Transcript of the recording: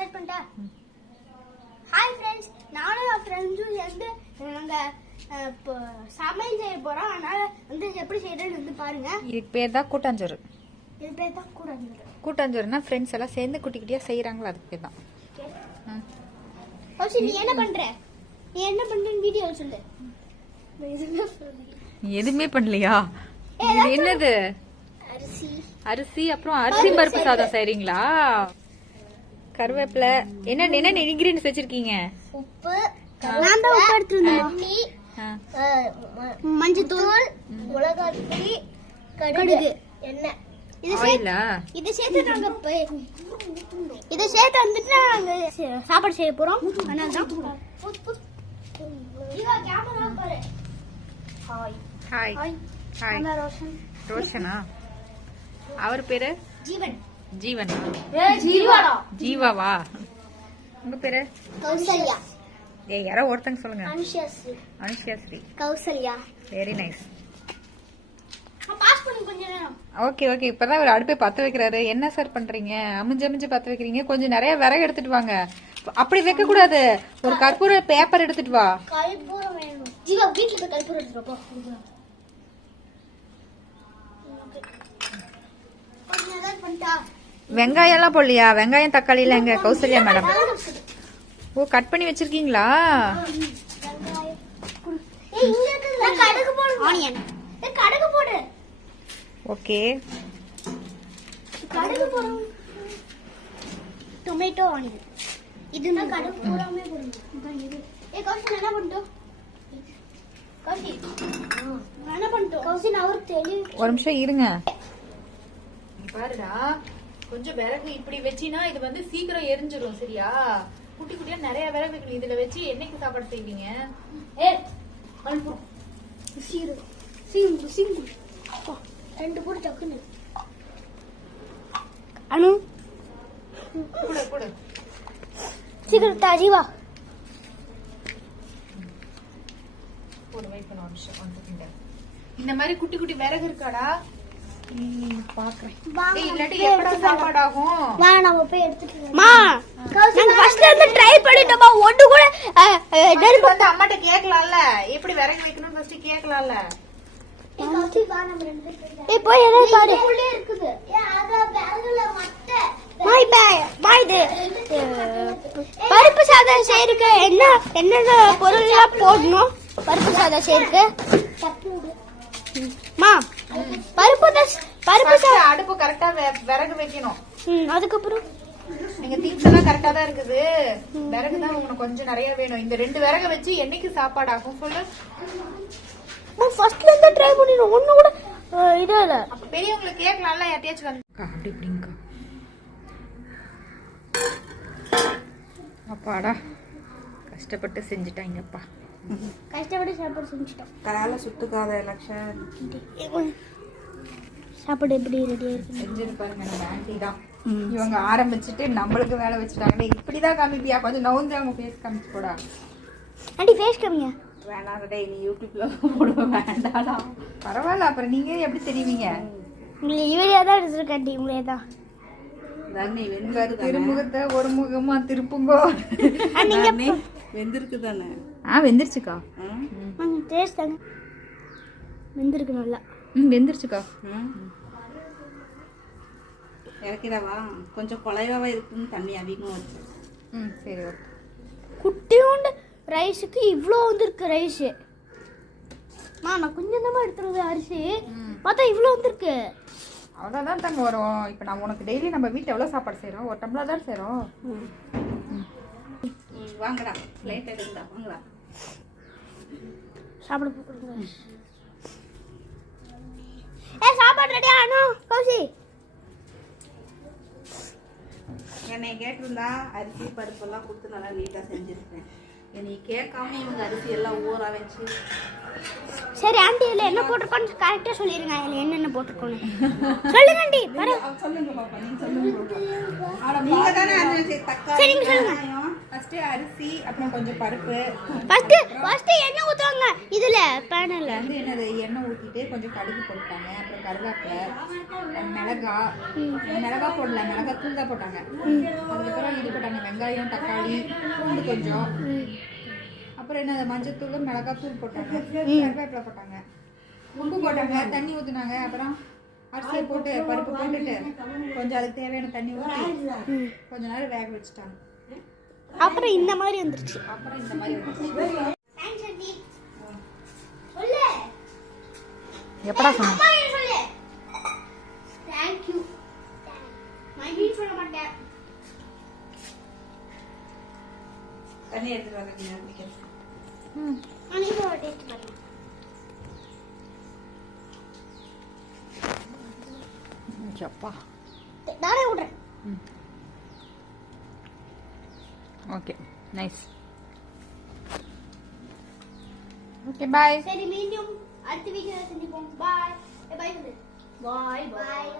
Start பண்ணிட்டா. Hi friends, நானும் என் ஃப்ரெண்ட்ஸும் சேர்ந்து நாங்கள் இப்போ சமையல் செய்ய போகிறோம். அதனால் வந்து எப்படி செய்யறதுன்னு வந்து பாருங்க. இதுக்கு பேர் தான் கூட்டாஞ்சோறு. இது பேர் தான் கூட்டாஞ்சோறு. கூட்டாஞ்சோறுனா ஃப்ரெண்ட்ஸ் எல்லாம் சேர்ந்து குட்டி குட்டியாக செய்கிறாங்களா, அதுக்கு பேர் தான். நீ என்ன பண்ற? நீ என்ன பண்றன்னு வீடியோ சொல்லு. எதுவுமே பண்ணலையா? என்னது? அரிசி. அரிசி, அப்புறம் அரிசி பருப்பு சாதம் செய்றீங்களா? கருவேப்பிலை, என்ன இன்கிரியன்ஸ் வச்சிருக்கீங்க? உப்பு, நான் தான் உப்பு எடுத்துருந்தேன். மஞ்சத்தூள், மிளகாய், கடுகு, எண்ணெய். இது சேர்த்து நாங்க இதை சேர்த்து வந்துட்டு நாங்க சாப்பாடு செய்ய போறோம். அதனால தான் ஹாய் ஹாய். ரோஷனா? அவர் பேரு ஜீவன். ஜீவனா? ஜீவாடா. ஜீவாவா? உங்க பேரு? கௌசல்யா. யாரோ ஒருத்தங்க சொல்லுங்க. Anushyasri. Anushyasri. Kausalya. Very nice. Pass பண்ணி கொஞ்ச நேரம். Okay okay. இப்பதான் ஒரு அடுப்பை பத்த வைக்கிறாரு. என்ன சார் பண்றீங்க? அமிஞ்சு பத்த வைக்கிறீங்க. கொஞ்சம் நிறைய விறகு எடுத்துட்டு வாங்க. அப்படி வைக்க கூடாது. ஒரு கற்பூர பேப்பர் எடுத்துட்டு வா. கற்பூரம் வேணும். ஜீவா வீட்ல போய் கற்பூரம் எடுத்துட்டு போ. வெங்காயம் எல்லாம் போடலையா? வெங்காயம் தக்காளி எல்லாம் எங்க? கௌசல்யா மேடம். ஓ, கட் பண்ணி வச்சிருக்கீங்களா? ஓகே. Tomato, onion. இதுனா கடுகு போடாமே போடுங்க. கௌசி என்ன பண்ணிட்டோம்? கௌசி என்ன பண்ணிட்டோம்? கௌசி நான் ஒரு தெளிவு. ஒரு நிமிஷம் இருங்க. பாருடா, கொஞ்சம் விறகு இப்படி வச்சினா இது வந்து சீக்கிரம் எரிஞ்சிடும். சரியா? குட்டி குட்டியா நிறைய விறகு வைக்கணும். இதுல வச்சு என்னைக்கு சாப்பாடு செய்வீங்க? ரெண்டு கூட டக்குன்னு அனு கூட கூட சீக்கிரம் தாஜிவா போடு. வெயிட் பண்ண ஒரு நிமிஷம். இந்த மாதிரி குட்டி குட்டி விறகு இருக்காடா? பாக்குறேன். இல்லாட்டி எப்படா சாப்பாடு ஆகும்? வா நாம போய் எடுத்துட்டு மா. நாங்க ஃபர்ஸ்ட்ல இருந்து ட்ரை பண்ணிட்டோமா. ஒண்ணு கூட நெருப்பு வந்து அம்மாட்ட கேட்கலாம்ல. எப்படி விறகு வைக்கணும் ஃபர்ஸ்ட் கேட்கலாம்ல. கௌசி வா நம்ம ரெண்டு பேரும். ஏய் போய் என்ன பாரு. உள்ளே இருக்குது. அத விறகுல மட்டை. இது பருப்பு சாதம் செய்யறதுக்கு என்ன பொருள்லாம் போடணும்? பருப்பு சாதம் செய்யறதுக்கு மா பருப்பு சாதம் அடுப்பு கரெக்டா விறகு வைக்கணும். அதுக்கப்புறம் நீங்க திங்ஸ் எல்லாம் கரெக்டா தான் இருக்குது. விறகு தான் உங்களுக்கு கொஞ்சம் நிறைய வேணும். இந்த ரெண்டு விறகு வச்சு என்னைக்கு சாப்பாடு ஆகும் சொல்லு. ஃபர்ஸ்ட்ல இருந்து ட்ரை பண்ணிரோம். ஒண்ணு கூட இதே இல்ல. அப்ப பெரியவங்களுக்கு கேட்கலாம்ல. யார்ட்டையாச்சும் அப்படி இப்படிங்கக்கா. அப்பாடா, கஷ்டப்பட்டு செஞ்சுட்டாங்கப்பா. கஷ்டப்பட்டு சாப்பாடு செஞ்சுட்டோம். கரால சுத்துக்காத லக்ஷன். சாப்பாடு எப்படி ரெடியா இருக்கு செஞ்சிருப்பாருங்க நம்ம ஆண்டி தான். இவங்க ஆரம்பிச்சுட்டு நம்மளுக்கு வேலை வச்சுட்டாங்க. இப்படிதான் காமிப்பியா? கொஞ்சம் நவுந்து அவங்க ஃபேஸ் காமிச்சு போடா. ஆண்டி ஃபேஸ் காமிங்க. வேணாம் டே, நீ யூடியூப்ல போடுவ. வேண்டாடா. பரவாயில்ல, அப்புறம் நீங்க எப்படி தெரியுவீங்க? உங்களை வீடியோ தான் எடுத்துருக்கேன் ஆண்டி. உங்களே தான் திருமுகத்தை ஒரு முகமா திருப்புங்கோ. வெந்திருக்கு தானே? வெந்திருச்சுக்கா. டேஸ்ட் தாங்க வெந்திருக்கு நல்லா. வெந்திருச்சுக்கா. இறக்கிடவா? கொஞ்சம் குலைவாக இருக்குன்னு தண்ணி அதிகமாக வச்சு. சரி ஓகே. குட்டியோண்டு ரைஸுக்கு இவ்வளோ வந்துருக்கு ரைஸு. நான் கொஞ்சம் தான் எடுத்துருது அரிசி. பார்த்தா இவ்வளோ வந்துருக்கு. அவ்வளோதான் தாங்க வரும். இப்போ நம்ம உனக்கு டெய்லி நம்ம வீட்டில் எவ்வளோ சாப்பாடு செய்கிறோம்? ஒரு டம்ளர் தான் செய்கிறோம். வாங்கடா, லேட் ஆகிடுந்தா. வாங்கடா, சாப்பிட போடுங்க. சாப்பாடு ரெடி ஆகணும். கௌசி என்னை கேட்டிருந்தா அரிசி பருப்பெல்லாம் கொடுத்து நல்லா நீட்டாக செஞ்சுருப்பேன். என்னை கேட்காம இவங்க அரிசி எல்லாம் ஊற வச்சு. சரி ஆண்டி, இதில் என்ன போட்டிருக்கோன்னு கரெக்டாக சொல்லிடுங்க. இதில் என்னென்ன போட்டிருக்கோன்னு சொல்லுங்க ஆண்டி. சொல்லுங்க பாப்பா, நீங்க சொல்லுங்க. நீங்கள் தானே தக்காளி, சொல்லுங்க. ஃபர்ஸ்ட் அரிசி அப்புறம் கொஞ்சம் பருப்பு ஃபர்ஸ்ட் எண்ணெய் ஊத்துவாங்க இதுல பேனல்ல வந்து என்னது எண்ணெய் ஊற்றிட்டு கொஞ்சம் கடுகு போட்டாங்க, அப்புறம் கருவேப்பிலை, மிளகாய் போடல, மிளகாய் தூள் தான் போட்டாங்க. அதுக்கப்புறம் இது போட்டாங்க வெங்காயம், தக்காளி, பூண்டு கொஞ்சம், அப்புறம் என்ன மஞ்சத்தூள், மிளகாய் தூள் போட்டாங்க, கருவேப்பிலை போட்டாங்க, உப்பு போட்டாங்க, தண்ணி ஊற்றினாங்க. அப்புறம் அரிசியை போட்டு பருப்பு போட்டுட்டு கொஞ்சம் அதுக்கு தேவையான தண்ணி ஊற்றி கொஞ்ச நேரம் வேக வச்சுட்டாங்க. அப்புறம் இந்த மாதிரி வந்துருச்சு. அப்புறம் இந்த மாதிரி வந்துச்சு. எப்படா சொன்ன? தண்ணி எடுத்துட்டு வாங்க. அப்பா நானே விடுறேன். Okay nice. Okay bye. சரி மீண்டும் அடுத்த வீடியோல சந்திப்போம். பாய். பாய் சொல்லு. பாய் பாய்.